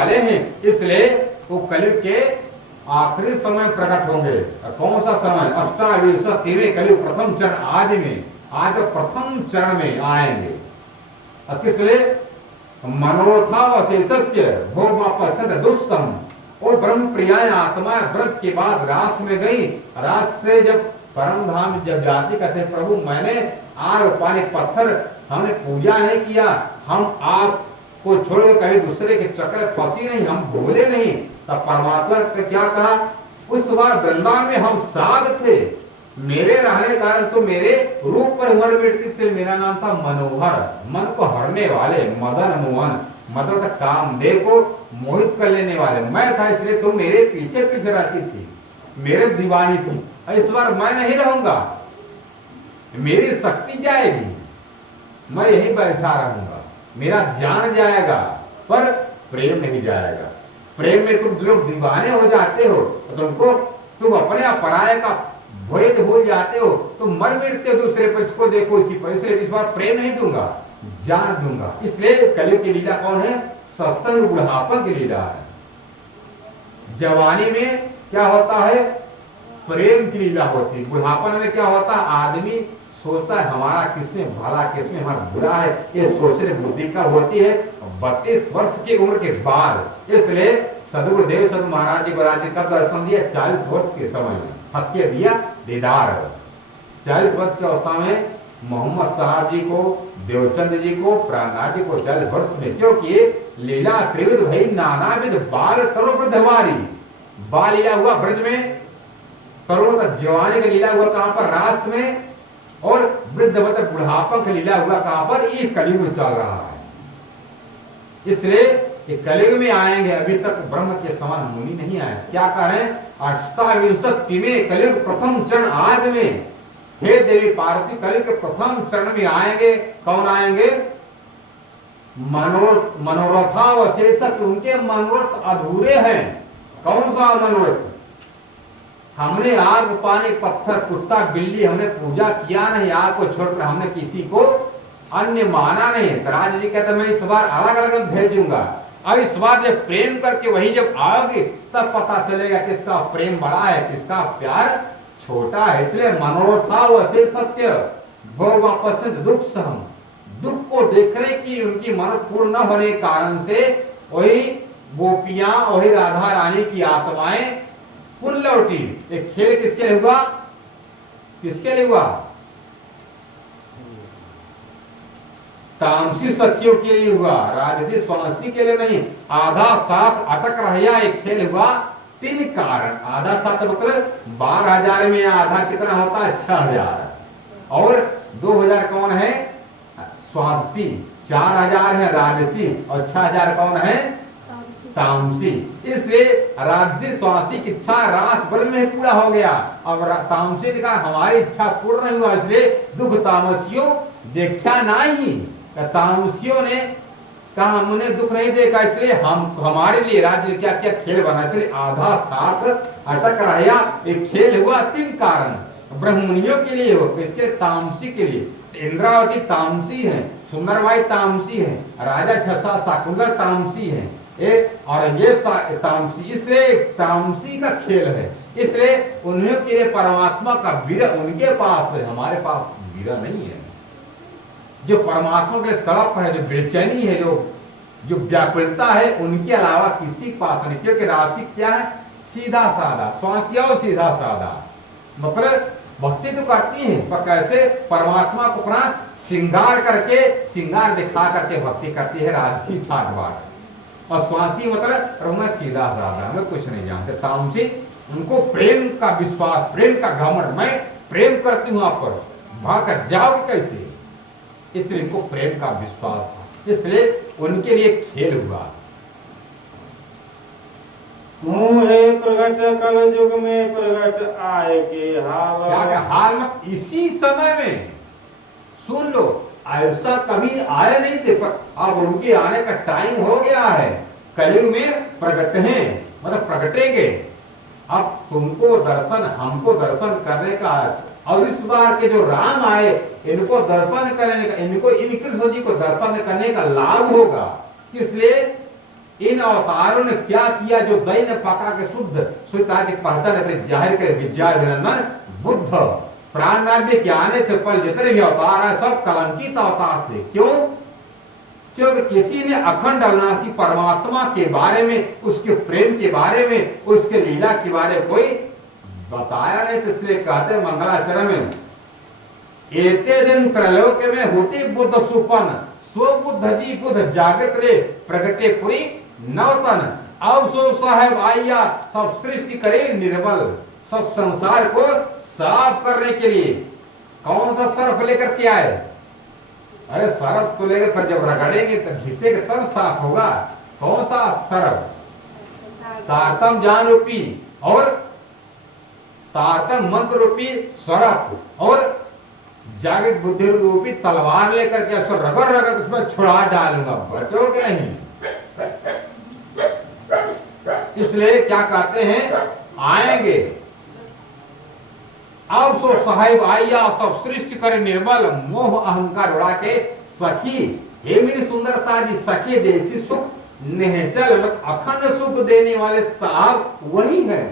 वाले हैं, इसलिए वो कलयुग के आखिरी समय प्रकट होंगे। कौन सा समय? अष्टाविंशतिवें कलयुग प्रथम चरण आदि में, आज प्रथम चरण में आएंगे। अब किसलिए? मनोरथावशेषस्य भोगमापस्यन्त दुष्सम। और ब्रह्म प्रियाएं आत्मा व्रत के बाद रास में गई। रास से जब परम धाम जब जाती, कहते प्रभु मैंने आग पानी पत्थर हमने पूजा नहीं किया, हम आपको छोड़कर कहीं दूसरे के चक्कर फंसी नहीं, हम भूले नहीं। तब परमात्मा ने क्या कहा? उस बार वृंदावन में हम साध थे, मेरे रहने के कारण तो मेरे रूप पर मर मिटती से मेरा नाम था मनोहर, मन को हरने वाले, मदन मोहन, मदन कामदेव को मोहित कर लेने वाले मैं था, इसलिए तुम मेरे पीछे पीछे रहती थी, मेरे दीवानी थी। इस बार मैं नहीं रहूंगा, मेरी शक्ति जाएगी, मैं यही बैठा रहूंगा, मेरा जान जाएगा पर प्रेम नहीं जाएगा। प्रेम में तुम लोग दीवाने हो जाते हो, तुमको तुम अपने पराये का भेद भूल जाते हो, तुम मर मिटते हो दूसरे पक्ष को देखो इसी पर। इसलिए इस बार प्रेम नहीं दूंगा, जान दूंगा। इसलिए कलयुग की लीला कौन है? सत्संग बुढ़ापा की लीला है। जवानी में क्या होता है? प्रेम की लीला होती है। बुढ़ापन में क्या होता है? आदमी सोचता है हमारा किसमें भला किसमें हमारा बुरा है, ये सोचने बुद्धि कब होती है? 32 वर्ष की उम्र के बाद। इसलिए सदगुरुदेव सद महाराज जी को कब दर्शन दिया? 40 वर्ष के समय में हत्या दिया दीदार। 40 वर्ष की अवस्था में मोहम्मद साहब जी को, देवचंद जी को, प्राणनाथ जी को 40 वर्ष में, क्योंकि लीला त्रिविध भई नानाविध बाल करो वृद्धवारी। बाल लीला हुआ ब्रज में, तरुण का जवानी का लीला हुआ कहां पर? रास में। और वृद्ध मतलब बुढ़ापा का लीला हुआ कहां पर? ये कलयुग में चल रहा है। इसलिए कलयुग में आएंगे, अभी तक ब्रह्म के समान मुनि नहीं आए। क्या करें? अष्टाविंशतिवें कलयुग प्रथम चरण आज में, हे देवी पार्वती कलयुग के प्रथम चरण में आएंगे। कौन आएंगे? मनोरथावशेष, उनके मनोरथ अधूरे हैं। कौन सा मनोरथ? हमने आग पानी पत्थर कुत्ता बिल्ली हमने पूजा किया नहीं, आग को छोड़कर हमने किसी को अन्य माना नहीं। राज जी कहते मैं इस बार अलग अलग भेजूंगा, और इस बार जब प्रेम करके वही जब आओगे तब पता चलेगा किसका प्रेम बड़ा है, किसका प्यार छोटा है। इसलिए मनोरथावशेषस्य भोगमापस्यन्त दुख सहम, दुख को देखने की उनकी मन पूर्ण न होने के कारण से वही गोपियां, वही राधा रानी की आत्माएं पुन लौटी। एक खेल किसके लिए हुआ? किसके लिए हुआ? तामसी सखियों के लिए हुआ, राजसी स्वांसी के लिए नहीं। आधा साथ अटक रहा एक खेल हुआ। 3 कारण। आधा साथ मतलब 12,000 में आधा कितना होता है? 6,000। और 2,000 कौन है? स्वांसी। 4,000 है राजसी और 6,000 कौन है? तामसी। इसलिए राजसी स्वांसी की इच्छा रास बल में पूरा हो गया। अब तामसी ने कहा हमारी इच्छा पूर्ण नहीं हुआ, इसलिए दुख तामसियों देखा नहीं। तामसियों ने कहा हमने दुख नहीं देखा, इसलिए हम हमारे लिए राज्य क्या क्या खेल बना। इसलिए आधा साथ अटक रहा एक खेल हुआ। 3 कारण ब्रह्ममुनियों के लिए हो, इसके तामसी के लिए। इंद्रावती तामसी है, सुंदरबाई तामसी है, राजा छसा शाकुंतल तामसी है, औरंगजेब तामसी। इसलिए तामसी का खेल है। इसलिए उन्हीं के लिए परमात्मा का विरह उनके पास है, हमारे पास विरह नहीं है। जो परमात्मा के तड़प है, जो बेचैनी है, जो व्याकुलता है, उनके अलावा किसी पास नहीं। क्योंकि राशि क्या है? सीधा साधा। स्वांसी और सीधा साधा मतलब भक्ति तो करती है पर कैसे? परमात्मा को अपना श्रृंगार करके, श्रृंगार दिखा करके भक्ति करती है राजसी ठाट बाट। और स्वांसी मतलब मैं सीधा साधा, मैं कुछ नहीं जानते। तामसी उनको प्रेम का विश्वास, प्रेम का घमंड, मैं प्रेम करती हूं आप पर, भाग कर जाओगे कैसे? इसलिए इनको प्रेम का विश्वास था, इसलिए उनके लिए खेल हुआ। मुहे प्रगट कल युग में प्रगट आए के हाल। क्या हाल में? इसी समय में सुन लो, ऐसा कभी आए नहीं थे पर अब उनके आने का टाइम हो गया है। कलयुग में प्रगट हैं, मतलब प्रगटेंगे। अब तुमको दर्शन, हमको दर्शन करने का, और इस बार के जो राम आए इनको दर्शन करने का, इनको इन कृष्ण जी को दर्शन करने का लाभ होगा। इसलिए इन अवतारों ने क्या किया जो दही ने पका के शुद्ध स्वीकार की पहचान अपने जाहिर कर विद्या विनंदन बुद्ध प्राणनाथ के आने से पहले जितने भी अवतार है सब कलंकित अवतार थे। क्यों? क्योंकि किसी ने अखंड अविनाशी परमात्मा के बारे में, उसके प्रेम के बारे में, उसके लीला के बारे में कोई बताया नहीं। तो इसलिए कहते मंगलाचरण में एते दिन त्रैलोक्य में होते बुद्ध सुपन सो बुद्ध जी बुद्ध जागृत रे प्रगटे पुरी नवतन। अब सो साहेब आइया सब सृष्टि करे निर्बल, सब संसार को साफ करने के लिए कौन सा सर्फ लेकर के आए? अरे सर्फ तो लेकर पर जब रगड़ेंगे तो घिसेंगे तब साफ होगा। कौन सा सर्फ? तारतम ज्ञान रूपी और तारतम मंत्र रूपी सर्फ और जागृत बुद्धि रूपी तलवार लेकर के उसको रगड़ रगड़ उसमें छुड़ा डालूंगा, बचोगे नहीं। इसलिए क्या कहते हैं? आएंगे अब सो साहिब आइया सब सृष्टि करे निर्मल, मोह अहंकार उड़ा के सखी हे मेरी सुंदर साजी सखी देसी सुख निहचल अखंड सुख देने वाले साहब वही है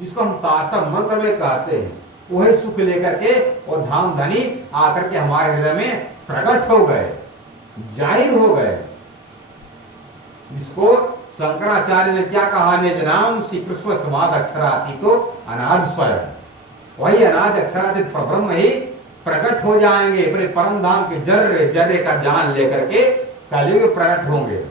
जिसको हम तारतम मंत्र में कहते हैं। वही सुख लेकर के और धाम धनी आकर के हमारे हृदय में प्रकट हो गए, जाहिर हो गए। जिसको शंकराचार्य ने क्या कहा? निज नाम श्री कृष्ण समाद अक्षराती तो अनाद स्वयं, वही अनाद अक्षरातीत ब्रह्म ही प्रकट हो जाएंगे। अपने परम धाम के जर्रे जर्रे का जान लेकर के कलयुग प्रकट होंगे।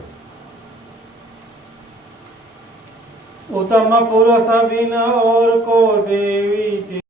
उत्तम पुरुष बिन और को देवी